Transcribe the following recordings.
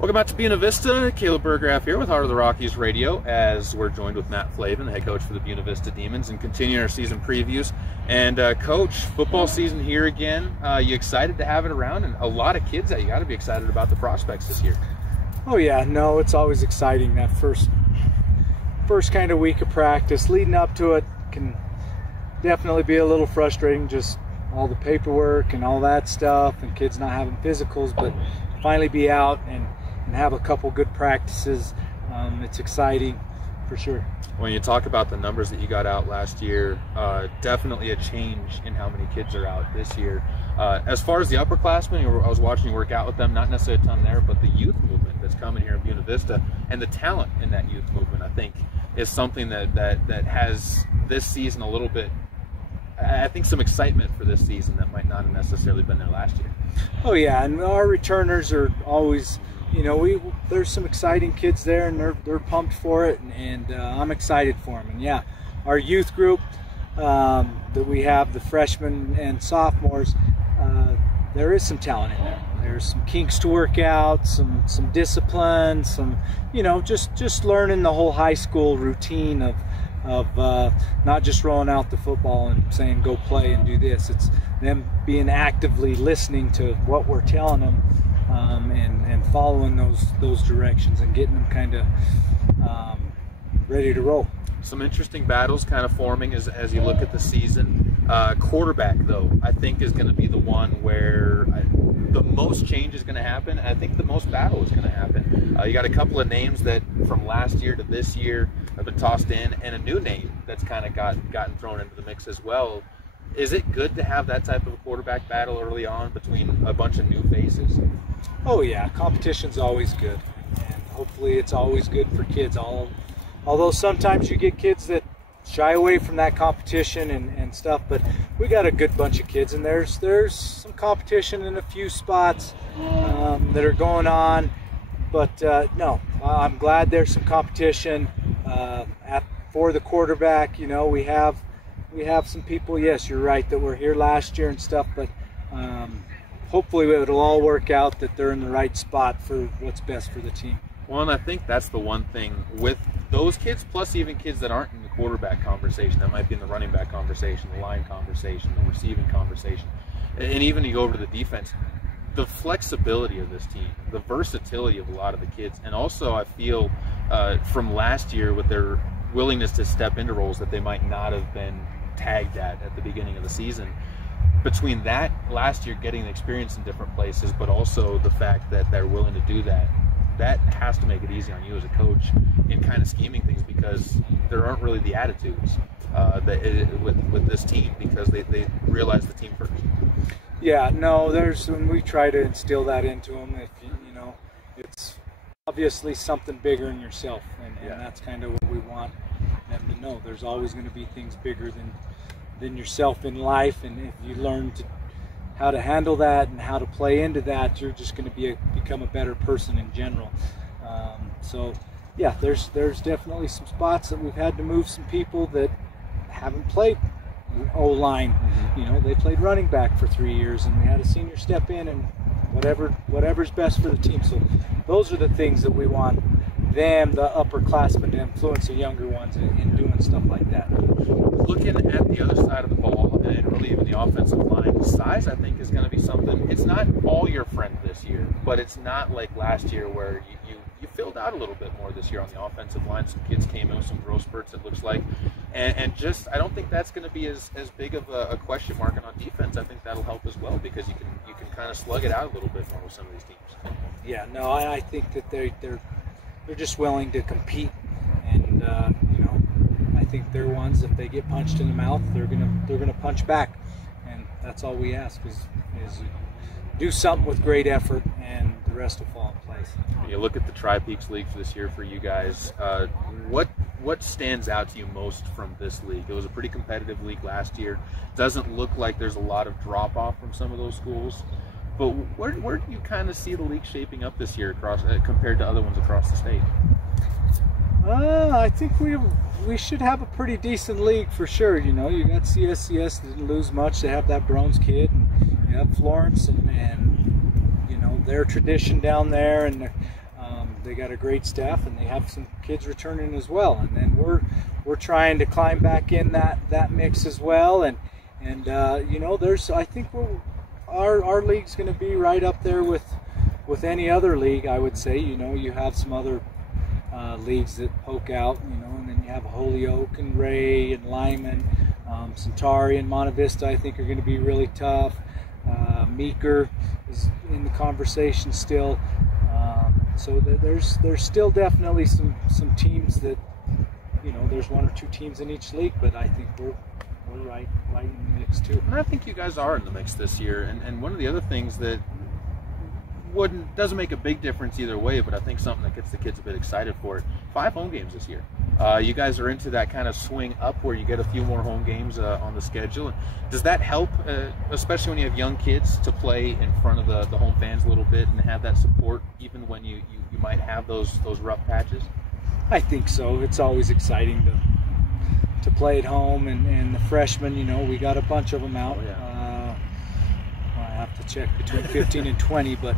Welcome back to Buena Vista. Caleb Burgraff here with Heart of the Rockies Radio, as we're joined with Matt Flavin, the head coach for the Buena Vista Demons, and continuing our season previews. And Coach, football season here again. You excited to have it around? And a lot of kids that you got to be excited about the prospects this year. Oh yeah, no, it's always exciting. That first kind of week of practice leading up to it can definitely be a little frustrating, just all the paperwork and all that stuff, and kids not having physicals, but finally be out and have a couple good practices. It's exciting for sure. When you talk about the numbers that you got out last year, definitely a change in how many kids are out this year. As far as the upperclassmen, I was watching you work out with them, not necessarily a ton there, but the youth movement that's coming here in Buena Vista and the talent in that youth movement, I think, is something that has this season a little bit, I think, some excitement for this season that might not have necessarily been there last year. Oh yeah, and our returners are always, you know, there's some exciting kids there, and they're pumped for it, and I'm excited for them. And yeah, our youth group that we have, the freshmen and sophomores, there is some talent in there. There's some kinks to work out, some discipline, some, you know, just learning the whole high school routine of not just rolling out the football and saying go play and do this. It's them being actively listening to what we're telling them, and following those directions and getting them kind of ready to roll. Some interesting battles kind of forming as you look at the season. Quarterback, though, I think is going to be the one where the most change is going to happen. I think the most battle is going to happen. You got a couple of names that from last year to this year have been tossed in, and a new name that's kind of gotten thrown into the mix as well. Is it good to have that type of a quarterback battle early on between a bunch of new faces? Oh yeah, competition's always good, and hopefully it's always good for kids. Although sometimes you get kids that shy away from that competition and stuff, but we got a good bunch of kids, and there's some competition in a few spots that are going on. But no, I'm glad there's some competition for the quarterback. You know, we have some people, yes, you're right, that were here last year and stuff, but hopefully it'll all work out that they're in the right spot for what's best for the team. Well, and I think that's the one thing with those kids, plus even kids that aren't in the quarterback conversation, that might be in the running back conversation, the line conversation, the receiving conversation, and even you go over to the defense, the flexibility of this team, the versatility of a lot of the kids, and also I feel from last year with their willingness to step into roles that they might not have been tagged at the beginning of the season. Between that last year getting the experience in different places, but also the fact that they're willing to do that has to make it easy on you as a coach in kind of scheming things, because there aren't really the attitudes with this team, because they realize the team first. Yeah, no, when we try to instill that into them, if you know, it's obviously something bigger than yourself, and that's kind of what we want them to know. There's always going to be things bigger than yourself in life, and if you learn how to handle that and how to play into that, you're just going to become a better person in general. So yeah, there's definitely some spots that we've had to move some people that haven't played O-line. You know, they played running back for 3 years, and we had a senior step in, and whatever's best for the team. So those are the things that we want them, the upperclassmen, to influence the younger ones in doing stuff like that. Looking at the other side of the ball, and really even the offensive line, size I think is going to be something. It's not all your friend this year, but it's not like last year where you filled out a little bit more this year on the offensive line. Some kids came in with some growth spurts, it looks like, and just I don't think that's going to be as big of a question mark. And on defense, I think that'll help as well, because you can kind of slug it out a little bit more with some of these teams. Yeah, no, I think that they're just willing to compete, and you know, I think they're ones, if they get punched in the mouth, they're gonna punch back, and that's all we ask is do something with great effort, and the rest will fall in place. You look at the Tri-Peaks League for this year for you guys. What stands out to you most from this league? It was a pretty competitive league last year. Doesn't look like there's a lot of drop off from some of those schools. But where do you kind of see the league shaping up this year across compared to other ones across the state? I think we should have a pretty decent league for sure. You know, you got CSCS didn't lose much. They have that Brown's kid, and you have Florence and you know their tradition down there, and they got a great staff, and they have some kids returning as well. And then we're trying to climb back in that mix as well. And you know, I think our league's going to be right up there with any other league, I would say. You know, you have some other leagues that poke out, you know, and then you have Holyoke and Ray and Lyman, Centauri and Monte Vista, I think, are going to be really tough. Meeker is in the conversation still. So there's still definitely some teams that, you know, there's one or two teams in each league, but I think we're right in the mix too. And I think you guys are in the mix this year. And one of the other things that doesn't make a big difference either way, but I think something that gets the kids a bit excited for it. 5 home games this year. You guys are into that kind of swing up where you get a few more home games on the schedule. Does that help, especially when you have young kids, to play in front of the home fans a little bit and have that support even when you might have those rough patches? I think so. It's always exciting to play at home, and the freshmen, you know, we got a bunch of them out. Oh, yeah. I have to check between 15 and 20, but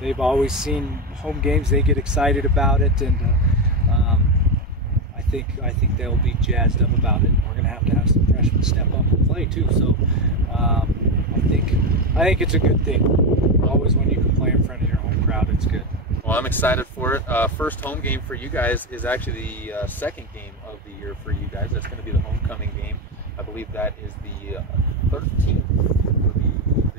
they've always seen home games. They get excited about it, and I think they'll be jazzed up about it. We're going to have some freshmen step up and play too. So I think it's a good thing. Always when you can play in front of your home crowd, it's good. Well, I'm excited for it. First home game for you guys is actually the second game of the year for you guys. That's going to be the homecoming game. I believe that is the 13th.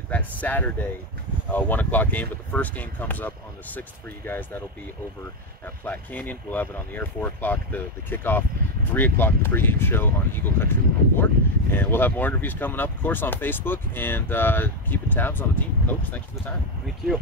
That Saturday, 1 o'clock game. But the first game comes up on the 6th for you guys. That'll be over at Platte Canyon. We'll have it on the air 4 o'clock. The kickoff, 3 o'clock, the pregame show on Eagle Country 104. And we'll have more interviews coming up, of course, on Facebook. And keeping tabs on the team. Coach, thanks for the time. Thank you.